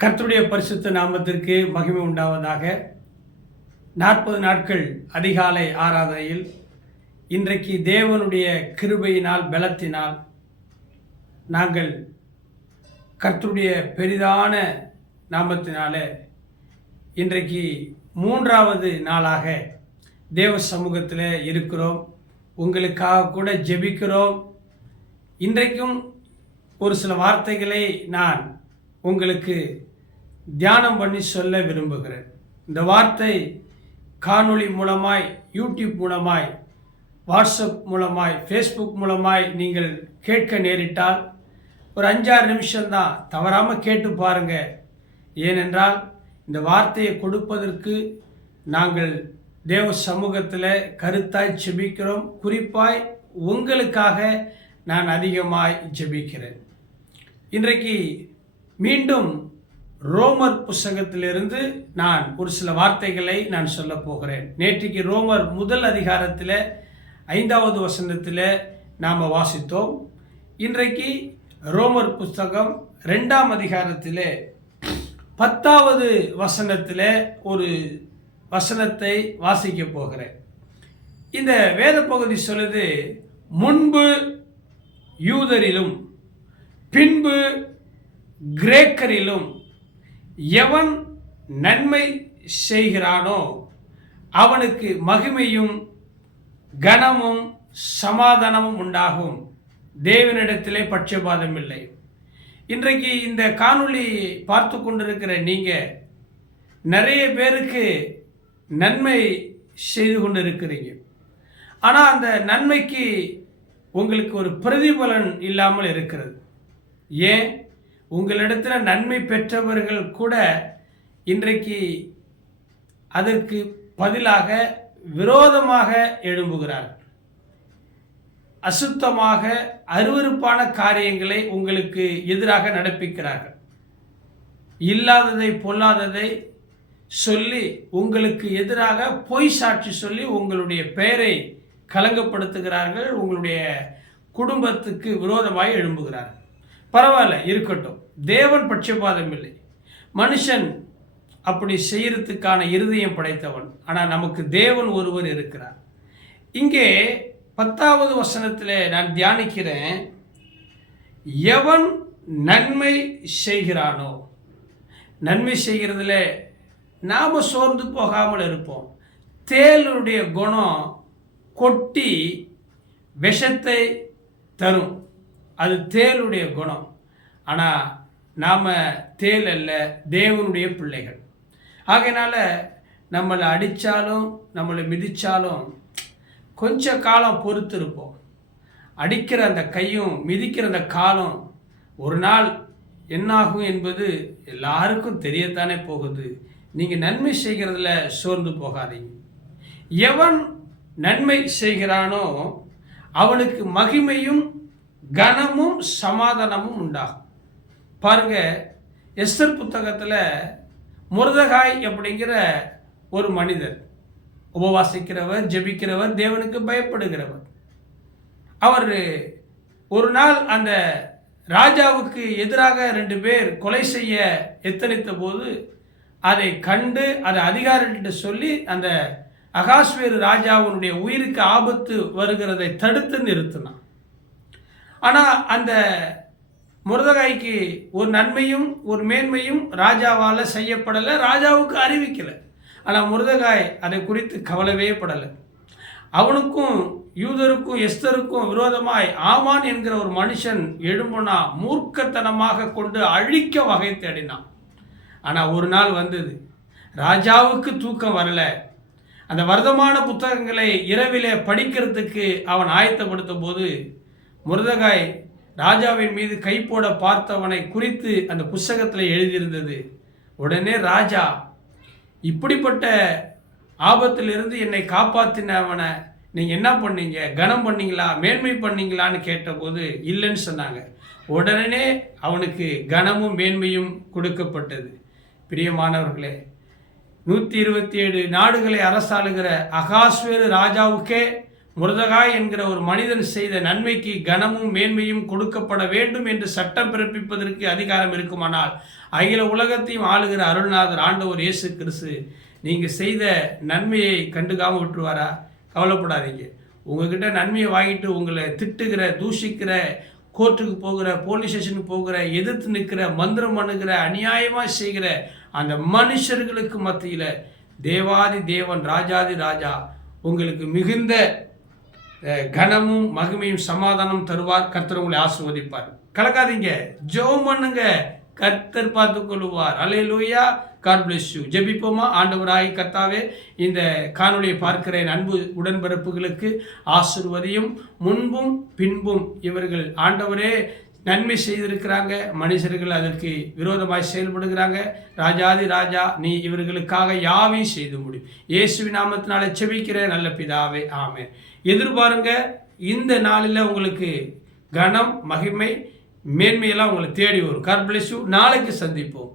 கர்த்தருடைய பரிசுத்த நாமத்திற்கு மகிமை உண்டாவதாக. 40 நாட்கள் அதிகாலை ஆராதனையில் இன்றைக்கு தேவனுடைய கிருபையினால் பலத்தினால் நாங்கள் கர்த்தருடைய பெரிதான நாமத்தினால இன்றைக்கு 3வது நாளாக தேவ சமூகத்தில் இருக்கிறோம். உங்களுக்காக கூட ஜெபிக்கிறோம். இன்றைக்கும் ஒரு சில வார்த்தைகளை நான் உங்களுக்கு தியானம் பண்ணி சொல்ல விரும்புகிறேன். இந்த வார்த்தை காணொளி மூலமாய், யூடியூப் மூலமாய், வாட்ஸ்அப் மூலமாய், ஃபேஸ்புக் மூலமாய் நீங்கள் கேட்க நேரிட்டால் ஒரு 5-6 நிமிஷம்தான், தவறாமல் கேட்டு பாருங்க. ஏனென்றால் இந்த வார்த்தையை கொடுப்பதற்கு நாங்கள் தேவ சமூகத்தில் கருத்தாய் ஜெபிக்கிறோம். குறிப்பாய் உங்களுக்காக நான் அதிகமாய் ஜெபிக்கிறேன். இன்றைக்கு மீண்டும் ரோமர் புஸ்தகத்திலிருந்து நான் ஒரு சில வார்த்தைகளை நான் சொல்ல போகிறேன். நேற்றைக்கு ரோமர் 1 அதிகாரத்தில் 5வது வசனத்தில் நாம் வாசித்தோம். இன்றைக்கு ரோமர் புஸ்தகம் 2ஆம் அதிகாரத்தில் 10வது வசனத்தில் ஒரு வசனத்தை வாசிக்க போகிறேன். இந்த வேத பகுதி சொல்லுது, முன்பு யூதரிலும் பின்பு கிரேக்கரிலும் எவன் நன்மை செய்கிறானோ அவனுக்கு மகிமையும் கனமும் சமாதானமும் உண்டாகும். தேவனிடத்திலே பட்சபாதம் இல்லை. இன்றைக்கு இந்த காணொளி பார்த்து கொண்டிருக்கிற நீங்கள் நிறைய பேருக்கு நன்மை செய்து கொண்டு இருக்கிறீங்க. ஆனால் அந்த நன்மைக்கு உங்களுக்கு ஒரு பிரதிபலன் இல்லாமல் இருக்கிறது. ஏன்? உங்களிடத்தில் நன்மை பெற்றவர்கள் கூட இன்றைக்கு அதற்கு பதிலாக விரோதமாக எழும்புகிறார்கள். அசுத்தமாக அருவருப்பான காரியங்களை உங்களுக்கு எதிராக நடப்பிக்கிறார்கள். இல்லாததை பொல்லாததை சொல்லி உங்களுக்கு எதிராக பொய் சாட்சி சொல்லி உங்களுடைய பெயரை கலங்கப்படுத்துகிறார்கள். உங்களுடைய குடும்பத்துக்கு விரோதமாக எழும்புகிறார்கள். பரவாயில்ல, இருக்கட்டும். தேவன் பட்சபாதம் இல்லை. மனுஷன் அப்படி செய்யறதுக்கான இருதயம் படைத்தவன். ஆனால் நமக்கு தேவன் ஒருவர் இருக்கிறார். இங்கே 10வது வசனத்தில் நான் தியானிக்கிறேன், எவன் நன்மை செய்கிறானோ. நன்மை செய்கிறதுல நாம் சோர்ந்து போகாமல் இருப்போம். தேளுடைய குணம் கொட்டி விஷத்தை தரும். அது தேளுடைய குணம். ஆனால் நாம் தேல் அல்ல, தேவனுடைய பிள்ளைகள். ஆகையினால நம்மளை அடித்தாலும் நம்மளை மிதித்தாலும் கொஞ்ச காலம் பொறுத்து இருப்போம். அடிக்கிற அந்த கையும் மிதிக்கிற அந்த காலம் ஒரு நாள் என்னாகும் என்பது எல்லாருக்கும் தெரியத்தானே போகுது. நீங்கள் நன்மை செய்கிறதுல சோர்ந்து போகாதீங்க. எவன் நன்மை செய்கிறானோ அவனுக்கு மகிமையும் கனமும் சமாதானமும் உண்டாகும். பாருங்க, எஸ்தர் புத்தகத்தில் முர்தகாய் அப்படிங்கிற ஒரு மனிதர், உபவாசிக்கிறவர், ஜெபிக்கிறவர், தேவனுக்கு பயப்படுகிறவர். அவர் ஒரு நாள் அந்த ராஜாவுக்கு எதிராக 2 பேர் கொலை செய்ய எத்தனித்த போது அதை கண்டு அதை அதிகாரிகிட்ட சொல்லி அந்த அகாஸ்வேரு ராஜாவுடைய உயிருக்கு ஆபத்து வருகிறதை தடுத்து நிறுத்தினான். ஆனால் அந்த முர்தகாய்க்கு ஒரு நன்மையும் ஒரு மேன்மையும் ராஜாவால் செய்யப்படலை, ராஜாவுக்கு அறிவிக்கலை. ஆனால் முர்தகாய் அதை குறித்து கவலைவே படலை. அவனுக்கும் யூதருக்கும் எஸ்தருக்கும் விரோதமாய் ஆமான் என்கிற ஒரு மனுஷன் எழும்புனா மூர்க்கத்தனமாக கொண்டு அழிக்க வகை தேடினான். ஆனால் ஒரு நாள் வந்தது, ராஜாவுக்கு தூக்கம் வரல. அந்த வர்த்தமான புத்தகங்களை இரவிலே படிக்கிறதுக்கு அவன் ஆயத்தப்படுத்த போது முர்தகாய் ராஜாவின் மீது கை போட பார்த்தவனை குறித்து அந்த புஸ்தகத்தில் எழுதியிருந்தது, உடனே ராஜா, இப்படிப்பட்ட ஆபத்திலிருந்து என்னை காப்பாற்றினவனை நீங்கள் என்ன பண்ணீங்க? கனம் பண்ணீங்களா, மேன்மை பண்ணீங்களான்னு கேட்டபோது இல்லைன்னு சொன்னாங்க. உடனே அவனுக்கு கனமும் மேன்மையும் கொடுக்கப்பட்டது. பிரியமானவர்களே, 127 நாடுகளை அரசாளுகிற அகாஸ்வேரு ராஜாவுக்கே முர்தகாய் என்கிற ஒரு மனிதன் செய்த நன்மைக்கு கனமும் மேன்மையும் கொடுக்கப்பட வேண்டும் என்று சட்டம் பிறப்பிப்பதற்கு அதிகாரம் இருக்குமானால், அகில உலகத்தையும் ஆளுகிற அருள்நாதர் ஆண்டவர் இயேசு கிறிஸ்து நீங்கள் செய்த நன்மையை கண்டுக்காமல் விட்டுருவாரா? கவலைப்படாதீங்க. உங்ககிட்ட நன்மையை வாங்கிட்டு உங்களை திட்டுகிற, தூஷிக்கிற, கோர்ட்டுக்கு போகிற, போலீஸ் ஸ்டேஷனுக்கு போகிற, எதிர்த்து நிற்கிற, மந்திரம் பண்ணுகிற, அநியாயமாக செய்கிற அந்த மனுஷர்களுக்கு மத்தியில் தேவாதி தேவன், ராஜாதி ராஜா உங்களுக்கு மிகுந்த கனமும் மகிமையும் சமாதானம் தருவார். கர்த்தர் உங்களை ஆசீர்வதிப்பார். கலக்காதீங்க, ஜெபம் பண்ணுங்க, கர்த்தர் பார்த்து கொள்வார். அல்லேலூயா. God bless you. ஜெபிப்போமா? ஆண்டவராய் கர்த்தாவே, இந்த காணொளியை பார்க்கிற அன்பு உடன்பிறப்புகளுக்கு ஆசீர்வதியும். முன்பும் பின்பும் இவர்கள் ஆண்டவரே நன்மை செய்திருக்கிறாங்க, மனுஷர்கள் அதற்கு விரோதமாய் செயல்படுகிறாங்க. ராஜாதி ராஜா, நீ இவர்களுக்காக யாவையும் செய்து முடியும். இயேசுவின் நாமத்தினால செபிக்கிற நல்ல பிதாவே, ஆமென். எதிர்பாருங்க, இந்த நாளில் உங்களுக்கு கனம், மகிமை, மேன்மையெல்லாம் உங்களை தேடி வரும். God bless you. நாளைக்கு சந்திப்போம்.